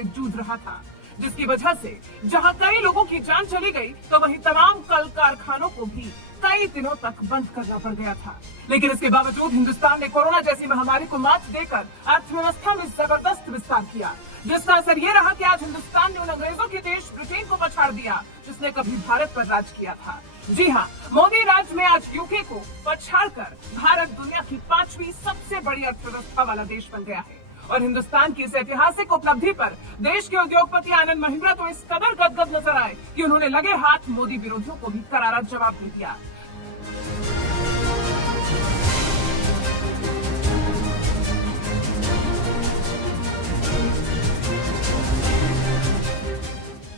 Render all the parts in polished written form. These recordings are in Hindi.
से जूझ रहा था, जिसकी वजह से जहां कई लोगों की जान चली गई, तो वहीं तमाम कल कारखानों को भी कई दिनों तक बंद करना पड़ गया था। लेकिन इसके बावजूद हिंदुस्तान ने कोरोना जैसी महामारी को मात देकर अर्थव्यवस्था में जबरदस्त विस्तार किया, जिसका असर ये रहा कि आज हिंदुस्तान ने उन अंग्रेजों के देश ब्रिटेन को पछाड़ दिया जिसने कभी भारत पर राज किया था। जी हाँ, मोदी राज में आज यूके को पछाड़कर भारत दुनिया की 5वीं सबसे बड़ी अर्थव्यवस्था वाला देश बन गया है। और हिंदुस्तान की इस ऐतिहासिक उपलब्धि पर देश के उद्योगपति आनंद महिंद्रा तो इस कदर गदगद नजर आए कि उन्होंने लगे हाथ मोदी विरोधियों को भी करारा जवाब दे दिया।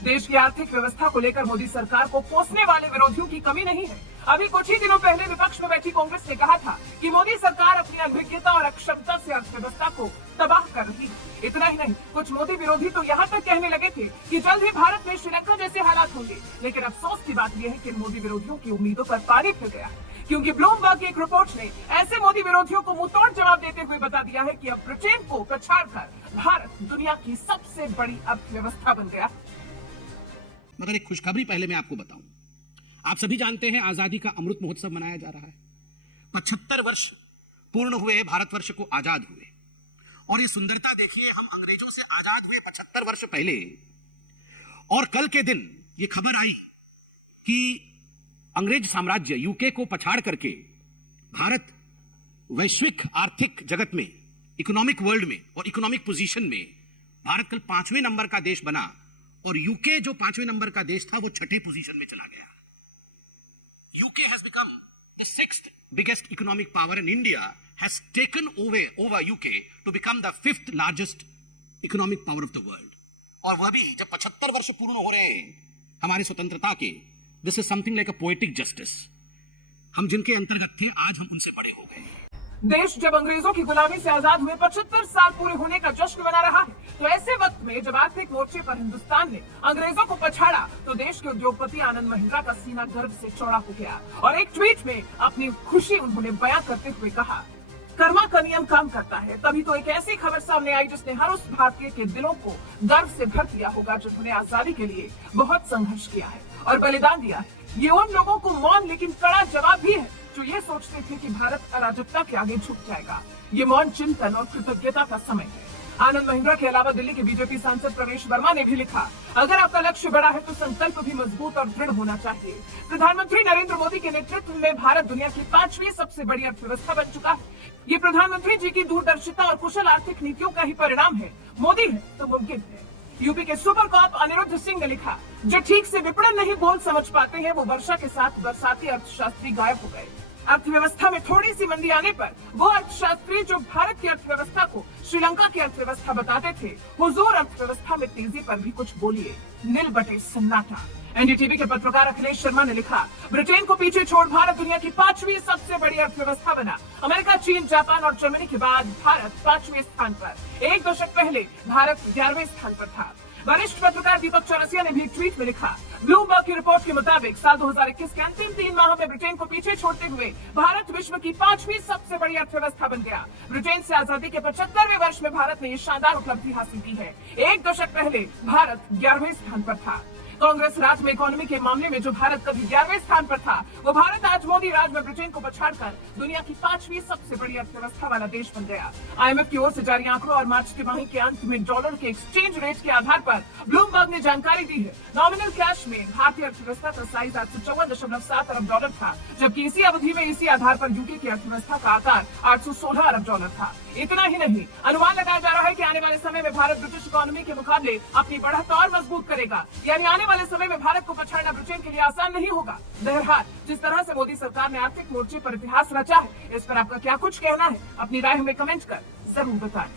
देश की आर्थिक व्यवस्था को लेकर मोदी सरकार को कोसने वाले विरोधियों की कमी नहीं है। अभी कुछ ही दिनों पहले विपक्ष में बैठी कांग्रेस ने कहा था कि मोदी सरकार अपनी अनभिज्ञता और अक्षमता से अर्थव्यवस्था को तबाह कर रही है। इतना ही नहीं, कुछ मोदी विरोधी तो यहाँ तक कहने लगे थे कि जल्द ही भारत में श्रीलंका जैसे हालात होंगे। लेकिन अफसोस की बात यह है कि मोदी विरोधियों की उम्मीदों पर पानी फिर गया, क्योंकि ब्लूमबर्ग की एक रिपोर्ट ने ऐसे मोदी विरोधियों को मुंहतोड़ जवाब देते हुए बता दिया है कि अब ब्रिटेन को पछाड़कर भारत दुनिया की सबसे बड़ी अर्थव्यवस्था बन गया। मगर एक खुशखबरी पहले मैं आपको बताऊं। आप सभी जानते हैं आजादी का अमृत महोत्सव मनाया जा रहा है। 75 वर्ष पूर्ण हुए भारतवर्ष को आजाद हुए, और ये सुंदरता देखिए, हम अंग्रेजों से आजाद हुए 75 वर्ष पहले, और कल के दिन ये खबर आई कि अंग्रेज साम्राज्य यूके को पछाड़ करके भारत वैश्विक आर्थिक जगत में, इकोनॉमिक वर्ल्ड में और इकोनॉमिक पोजीशन में भारत कल 5वें नंबर का देश बना, और यूके जो 5वें नंबर का देश था वो 6ठे पोजीशन में चला गया। UK has become the 6th biggest economic power, and India has taken over UK to become the 5th largest economic power of the world. और वह भी जब 75 वर्ष पूर्ण हो रहे हैं हमारी स्वतंत्रता के। This is something like a poetic justice. हम जिनके अंतर्गत थे आज हम उनसे बड़े हो गए। देश जब अंग्रेजों की गुलामी से आजाद हुए 75 साल पूरे होने का जश्न मना रहा है, तो ऐसे वक्त में जब आर्थिक मोर्चे पर हिंदुस्तान ने अंग्रेजों को पछाड़ा, तो देश के उद्योगपति आनंद महिंद्रा का सीना गर्व से चौड़ा हो गया, और एक ट्वीट में अपनी खुशी उन्होंने बयां करते हुए कहा, कर्मा का नियम काम करता है। तभी तो एक ऐसी खबर सामने आई जिसने हर उस भारतीय के दिलों को गर्व से भर दिया होगा जिन्होंने आजादी के लिए बहुत संघर्ष किया है और बलिदान दिया है। ये उन लोगों को मौन लेकिन कड़ा जवाब भी है जो ये सोचते थे कि भारत अराजकता के आगे झुक जाएगा। ये मौन चिंतन और कृतज्ञता का समय है। आनंद महिंद्रा के अलावा दिल्ली के बीजेपी सांसद प्रवेश वर्मा ने भी लिखा, अगर आपका लक्ष्य बड़ा है तो संकल्प भी मजबूत और दृढ़ होना चाहिए। प्रधानमंत्री नरेंद्र मोदी के नेतृत्व में भारत दुनिया की 5वीं सबसे बड़ी अर्थव्यवस्था बन चुका है। ये प्रधानमंत्री जी की दूरदर्शिता और कुशल आर्थिक नीतियों का ही परिणाम है। मोदी है तो मुमकिन है। यूपी के सुपर कॉप अनिरुद्ध सिंह ने लिखा, जो ठीक से विपणन नहीं बोल समझ पाते हैं वो वर्षा के साथ बरसाती अर्थशास्त्री गायब हो गए। अर्थव्यवस्था में थोड़ी सी मंदी आने पर वो अर्थशास्त्री जो भारत की अर्थव्यवस्था को श्रीलंका की अर्थव्यवस्था बताते थे, हुजूर अर्थव्यवस्था में तेजी पर भी कुछ बोलिए, नील बटे सन्नाटा। एनडीटीवी के पत्रकार अखिलेश शर्मा ने लिखा, ब्रिटेन को पीछे छोड़ भारत दुनिया की 5वीं सबसे बड़ी अर्थव्यवस्था बना। अमेरिका, चीन, जापान और जर्मनी के बाद भारत 5वें स्थान पर। एक दशक पहले भारत 11वें स्थान पर था। वरिष्ठ पत्रकार दीपक चौरसिया ने भी एक ट्वीट में लिखा, ब्लूमबर्ग की रिपोर्ट के मुताबिक साल 2021 के अंतिम 3 माह में ब्रिटेन को पीछे छोड़ते हुए भारत विश्व की 5वीं सबसे बड़ी अर्थव्यवस्था बन गया। ब्रिटेन से आजादी के 75वें वर्ष में भारत ने ये शानदार उपलब्धि हासिल की है। एक दशक पहले भारत 11वें स्थान पर था। कांग्रेस राज में इकोनॉमी के मामले में जो भारत कभी 11वें स्थान पर था, वो भारत आज मोदी राज में ब्रिटेन को पछाड़कर दुनिया की 5वीं सबसे बड़ी अर्थव्यवस्था वाला देश बन गया। IMF की ओर से जारी आंकड़ों और मार्च तिमाही के अंत में डॉलर के एक्सचेंज रेट के आधार पर ब्लूमबर्ग ने जानकारी दी है। नॉमिनल कैश में भारतीय अर्थव्यवस्था का साइज 854.7 अरब डॉलर था, जबकि इसी अवधि में इसी आधार पर यूके की अर्थव्यवस्था का आकार 816 अरब डॉलर था। इतना ही नहीं, अनुमान लगाया जा रहा है कि आने वाले समय में भारत ब्रिटिश इकोनॉमी के मुकाबले अपनी बढ़त और मजबूत करेगा। यानी आने वाले समय में भारत को पछाड़ना ब्रिटेन के लिए आसान नहीं होगा। बहरहाल, जिस तरह से मोदी सरकार ने आर्थिक मोर्चे पर इतिहास रचा है, इस पर आपका क्या कुछ कहना है? अपनी राय हमें कमेंट कर जरूर बताएं।